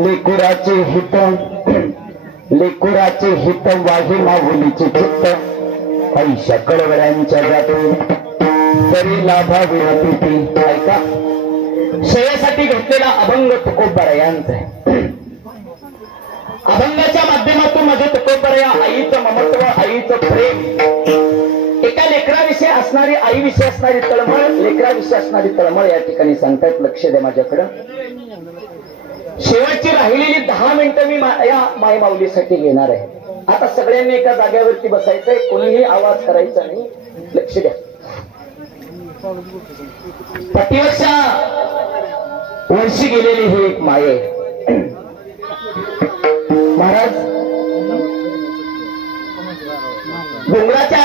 लेकुराचे हित लेकुराचे हित वाही माहुलीचे चित्त. ऐशा कळवऱ्यांच्या जातो तरी लाभा विरोधी ती. ऐका. शयासाठी घेतलेला अभंग तुकोबरा आहे. अभंगाच्या माध्यमातून माझे तुकोबर या आईचं ममत्व आईचं प्रेम. एका लेकराविषयी असणारी आईविषयी असणारी तळमळ लेकराविषयी असणारी तळमळ या ठिकाणी सांगतायत. लक्ष द्या माझ्याकडं. शेवटची राहिलेली दहा मिनिटं मी या माय माऊलीसाठी घेणार आहे. आता सगळ्यांनी एका जाग्यावरती बसायचंय कोणीही आवाज करायचा नाही. लक्ष द्या. प्रतिवर्षा वर्षी गेलेली ही एक माय आहे. महाराज डोंगराच्या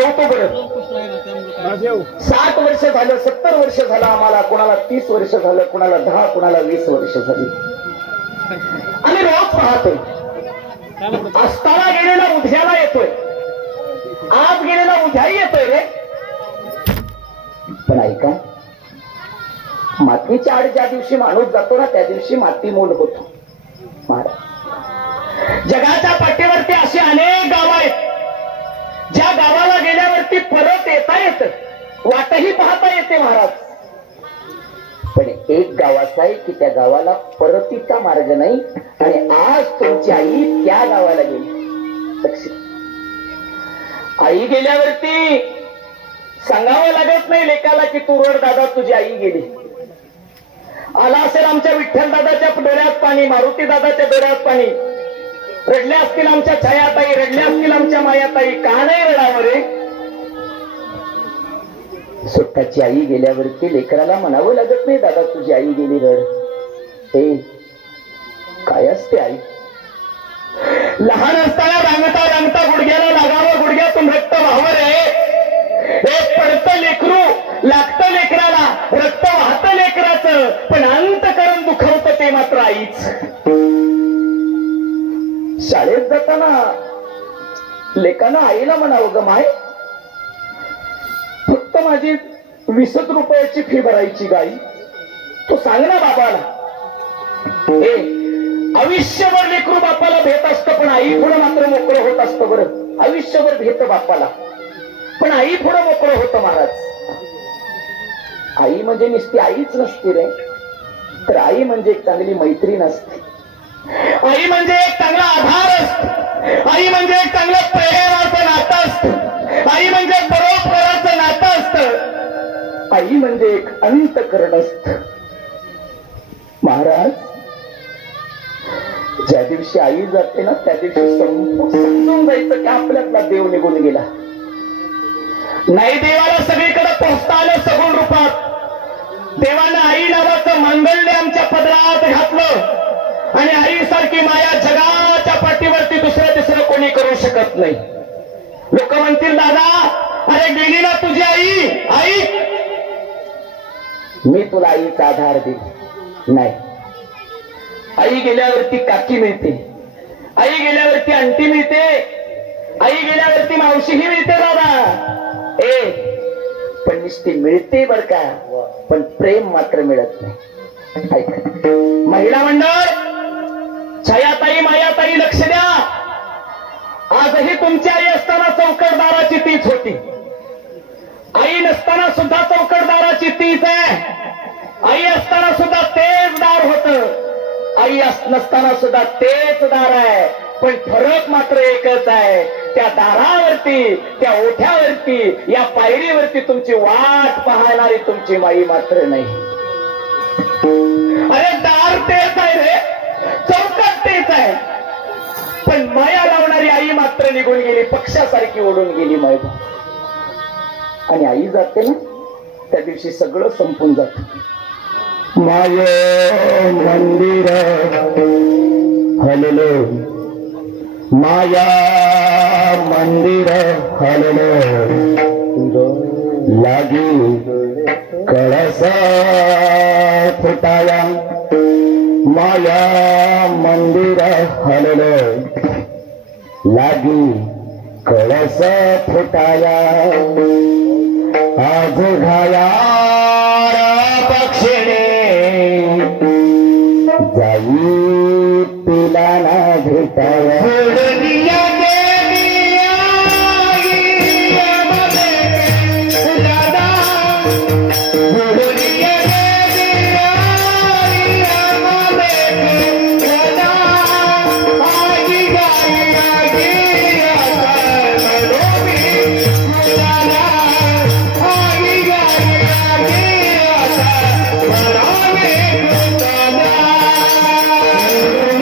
उगवतो बरं. साठ वर्ष झालं सत्तर वर्ष झालं आम्हाला कोणाला तीस वर्ष झालं कोणाला दहा कोणाला वीस वर्ष झाली. आम्ही रोज पाहतोय असताना गेलेला उद्याला येतोय. आज गेलेला उद्याही येतोय रे. पण ऐका मातीच्या आड ज्या दिवशी माणूस जातो ना त्या दिवशी माती मोल होतो. महाराज जगाच्या पाठीवरती अशी अनेक गाव आहेत. ज्या गावाला गेल्यावरती परत येता येत वाटही पाहता येते महाराज. पण एक गाव असं आहे की त्या गावाला परतीचा मार्ग नाही आणि आज तुमची आई त्या गावाला गेली. आई गेल्यावरती सांगावं लागत नाही लेकाला की तू दादा तुझी आई गेली. आला असेल आमच्या विठ्ठल दादाच्या डोळ्यात पाणी मारुती दादाच्या डोळ्यात पाणी. रडल्या असतील आमच्या छायाताई रडल्या असतील आमच्या मायाताई का नाही रडावं रे स्वतःची आई गेल्यावरती लेकराला म्हणावं लागत नाही दादा तुझी आई गेली रड. हे काय असते आई? लहान असताना रांगता रांगता गुडघ्याला लागावं गुडघ्यातून रक्त व्हावं शाळेत जाताना लेकाना आईला म्हणावं ग माय फक्त माझी वीसच रुपयाची फी भरायची गाई. तो सांग ना बाबाला. हे आयुष्यभर लेकरू बापाला भेट असतं पण आई पुढे मात्र मोकळं होत असतं बरं. आयुष्यभर भेट बापाला. पण आई पुढे मोकळं होतं महाराज. आई म्हणजे नुसती आईच नसती रे. तर आई म्हणजे एक चांगली मैत्रीण असते आई म्हणजे एक चांगला आधार असत. आई म्हणजे एक चांगलं प्रेमाचं नातं असत. आई म्हणजे एक बरोबराचं नातं असत. आई म्हणजे एक अंतकरण असत. महाराज ज्या दिवशी आई जाते ना त्या दिवशी समजून जायचं की आपल्यातला देव निघून गेला. नाही देवाला सगळीकडे पोहोचता आलं सगुण रूपात. देवानं आई नावाचं मांगल्य आमच्या पदरात घातलं. आणि आईसारखी माया जगाच्या पाठीवरती दुसरं तिसरं कोणी करू शकत नाही. लोक म्हणतील दादा अरे गेली ना तुझी आई आई. मी तुला आईचा आधार देईन. नाही. आई गेल्यावरती काकी मिळते. आई गेल्यावरती अंटी मिळते. आई गेल्यावरती मावशीही मिळते दादा. ए पण नुसती मिळते बर का पण प्रेम मात्र मिळत नाही. महिला मंडळ छयाताई मायाताई लक्ष द्या. आजही तुमची आई असताना चौकटदाराची तीच होती. आई नसताना सुद्धा चौकटदाराची तीच आहे. आई असताना सुद्धा तेच दार होत. आई नसताना सुद्धा तेच दार आहे. पण फरक मात्र एकच आहे. त्या दारावरती त्या ओठ्यावरती या पायरीवरती तुमची वाट पाहणारी तुमची माई मात्र नाही. अरे दार तेच माया लावणारी आई मात्र निघून गेली पक्षासारखी ओढून गेली माय आणि आई जाते ना त्या दिवशी सगळं संपून जात. माय मंदिर हललो. माया मंदिर हललो. लागी कळस फुटाया. माया मंदिर हललो. लागी कळस फुटाया. आज घाया पक्षिणे जाई पिला ना भेटाया.